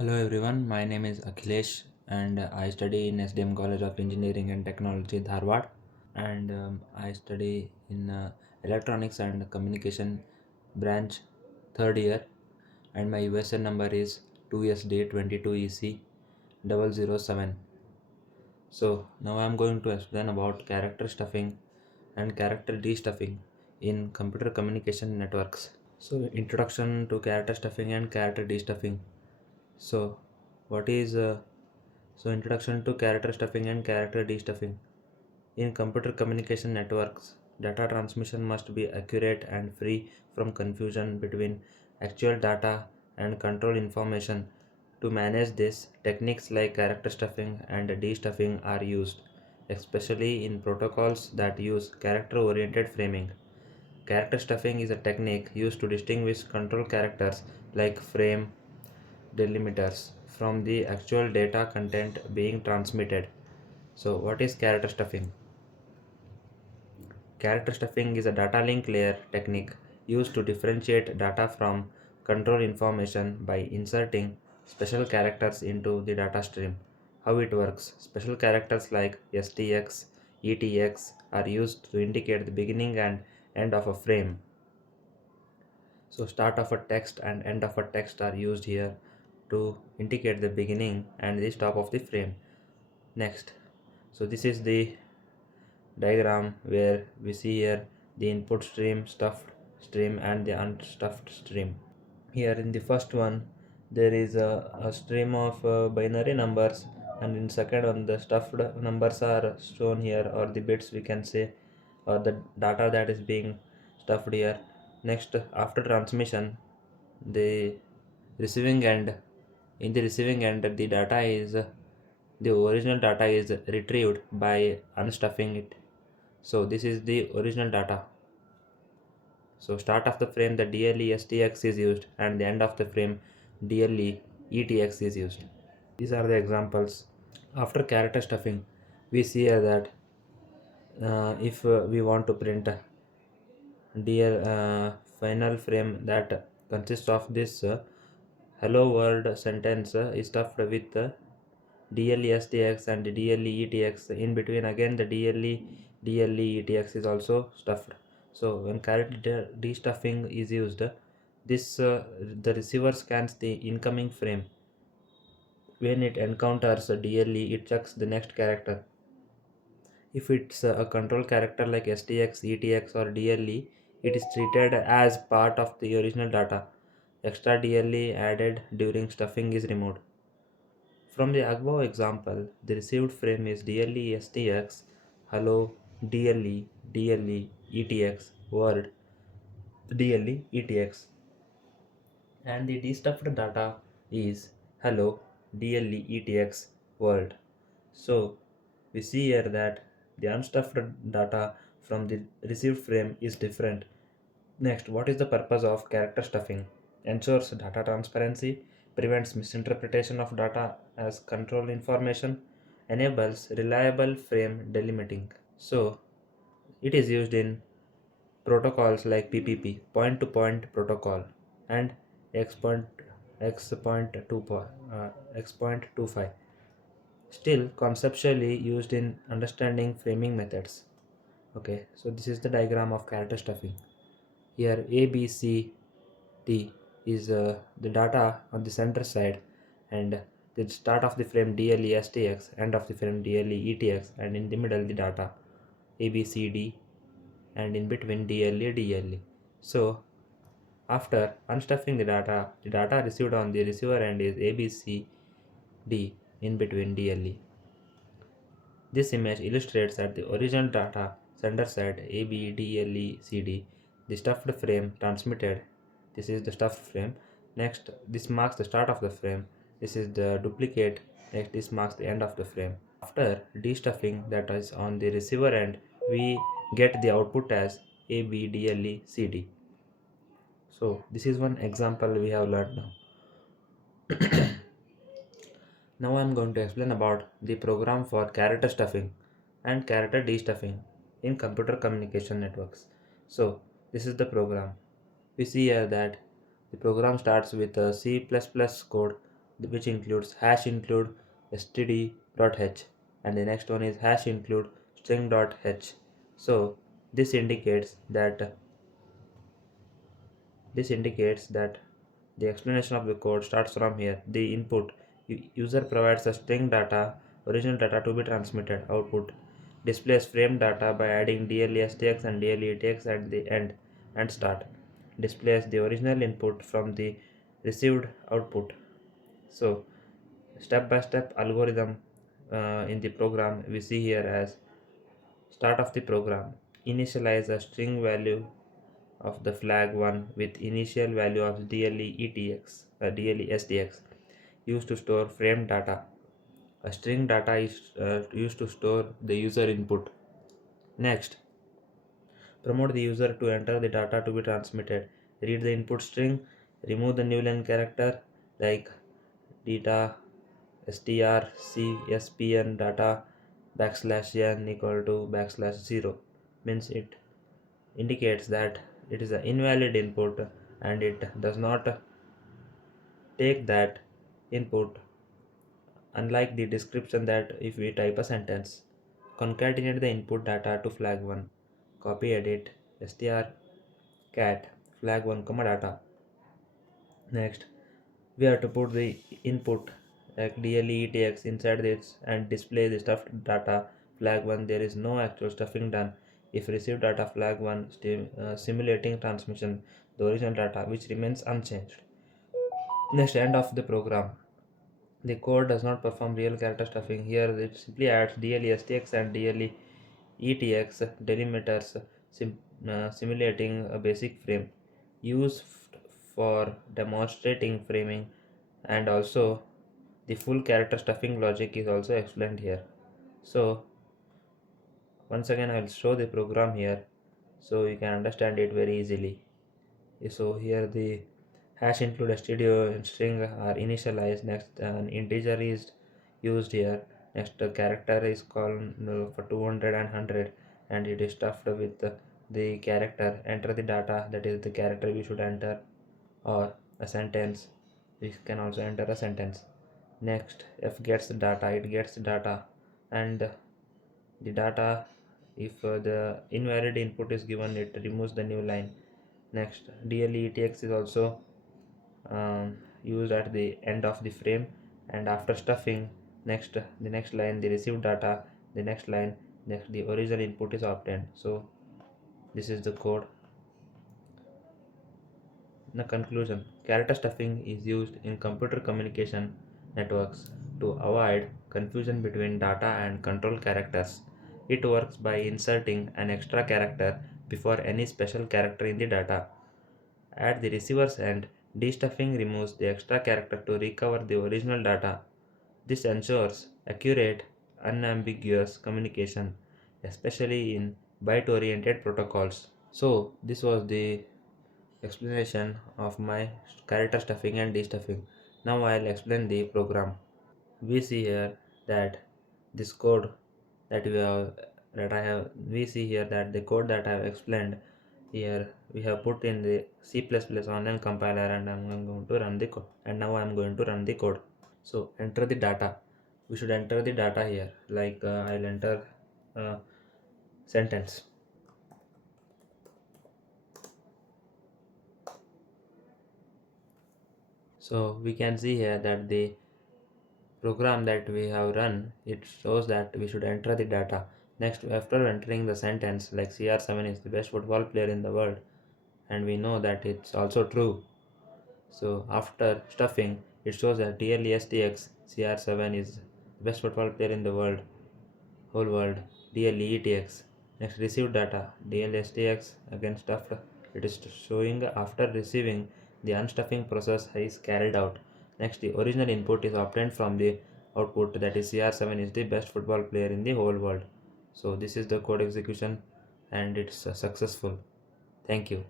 Hello everyone, my name is Akhilesh and I study in SDM College of Engineering and Technology, Dharwad. And I study in Electronics and Communication branch, third year, and my USN number is 2SD22EC007. So now I'm going to explain about character stuffing and character destuffing in computer communication networks. So introduction to character stuffing and character destuffing. So what is introduction to character stuffing and character destuffing. In computer communication networks, data transmission must be accurate and free from confusion between actual data and control information. To manage this, techniques like character stuffing and destuffing are used, especially in protocols that use character-oriented framing. Character stuffing is a technique used to distinguish control characters like frame delimiters from the actual data content being transmitted. So, what is character stuffing? Character stuffing is a data link layer technique used to differentiate data from control information by inserting special characters into the data stream. How it works: special characters like STX, ETX are used to indicate the beginning and end of a frame. So, start of a text and end of a text are used here to indicate the beginning and the stop of the frame. Next, so this is the diagram where we see here the input stream, stuffed stream, and the unstuffed stream. Here in the first one, there is a stream of binary numbers, and in second one, the stuffed numbers are shown here, or the bits we can say, or the data that is being stuffed here. Next, after transmission, the receiving end, in the receiving end, the data is the original data is retrieved by unstuffing it. So this is the original data. So start of the frame the DLE STX is used and the end of the frame DLE ETX is used. These are the examples. After character stuffing, we see here that if we want to print DL final frame that consists of this hello world sentence is stuffed with DLE STX and DLE ETX. In between again the DLE ETX is also stuffed. So when character destuffing is used, this the receiver scans the incoming frame. When it encounters a DLE, it checks the next character. If it's a control character like STX, ETX or DLE, it is treated as part of the original data. Extra DLE added during stuffing is removed. From the above example, the received frame is DLE STX, hello, DLE, DLE, ETX, word, DLE, ETX, and the destuffed data is hello, DLE, ETX, word. So, we see here that the unstuffed data from the received frame is different. Next, what is the purpose of character stuffing? Ensures data transparency, prevents misinterpretation of data as control information, enables reliable frame delimiting. So, it is used in protocols like PPP, point-to-point protocol, and X point X point two X.25. Still conceptually used in understanding framing methods. Okay, so this is the diagram of character stuffing. Here A, B, C, D is the data on the center side, and the start of the frame DLE STX, end of the frame DLE ETX, and in the middle the data A, B, C, D, and in between DLE DLE. So after unstuffing the data received on the receiver end is A, B, C, D, in between DLE. This image illustrates that the original data sender side A, B, D, L, E, C, D, the stuffed frame transmitted. This is the stuffed frame. Next, this marks the start of the frame. This is the duplicate. Next, this marks the end of the frame. After destuffing that is on the receiver end, we get the output as A, B, D, L, E, C, D. So this is one example we have learned now. Now I am going to explain about the program for character stuffing and character destuffing in computer communication networks. So this is the program. We see here that the program starts with a C++ code which includes hash include std.h, and the next one is hash include string.h. So this indicates that this indicates that the explanation of the code starts from here. The input, user provides a string data, original data to be transmitted. Output displays frame data by adding DLESTX and DLETX at the end and start. Displays the original input from the received output. So step by step algorithm in the program we see here as start of the program. Initialize a string value of the flag 1 with initial value of DLESTX used to store frame data. A string data is used to store the user input. Next, promote the user to enter the data to be transmitted. Read the input string, remove the new line character like data strcspn data \n equal to \0, means it indicates that it is an invalid input and it does not take that input, unlike the description that if we type a sentence. Concatenate the input data to flag 1. Copy edit str cat flag 1 comma data. Next, we have to put the input like DLETX inside this and display the stuffed data flag 1. There is no actual stuffing done. If received data flag 1 simulating transmission the original data which remains unchanged. Next, end of the program. The code does not perform real character stuffing. Here it simply adds DLESTX and DLETX delimiters simulating a basic frame used for demonstrating framing, and also the full character stuffing logic is also explained here. So once again I will show the program here so you can understand it very easily. So here the hash include stdio and string are initialized. Next, an integer is used here. Next, the character is called for 200 and 100 and it is stuffed with the character. Enter the data, that is the character we should enter, or a sentence, we can also enter a sentence. Next, f gets the data, it gets the data, and the data, if the invalid input is given, it removes the new line. Next, DLETX is also used at the end of the frame, and after stuffing, next the next line the received data, the next line next the original input is obtained. So this is the code. In the conclusion, character stuffing is used in computer communication networks to avoid confusion between data and control characters. It works by inserting an extra character before any special character in the data. At the receiver's end, destuffing removes the extra character to recover the original data. This ensures accurate, unambiguous communication, especially in byte-oriented protocols. So, this was the explanation of my character stuffing and destuffing. Now I'll explain the program. We see here that this code that we see here that the code that I have explained here we have put in the C++ online compiler, and I'm going to run the code, and now I'm going to run the code. So enter the data. We should enter the data here, like I'll enter sentence. So we can see here that the program that we have run, it shows that we should enter the data. Next, after entering the sentence like CR7 is the best football player in the world, and we know that it's also true. So after stuffing, it shows that DLESTX CR7 is the best football player in the whole world. DLETX. Next, received data. DLSTX again stuffed. It is showing after receiving the unstuffing process is carried out. Next, the original input is obtained from the output, that is CR7 is the best football player in the whole world. So this is the code execution and it's successful. Thank you.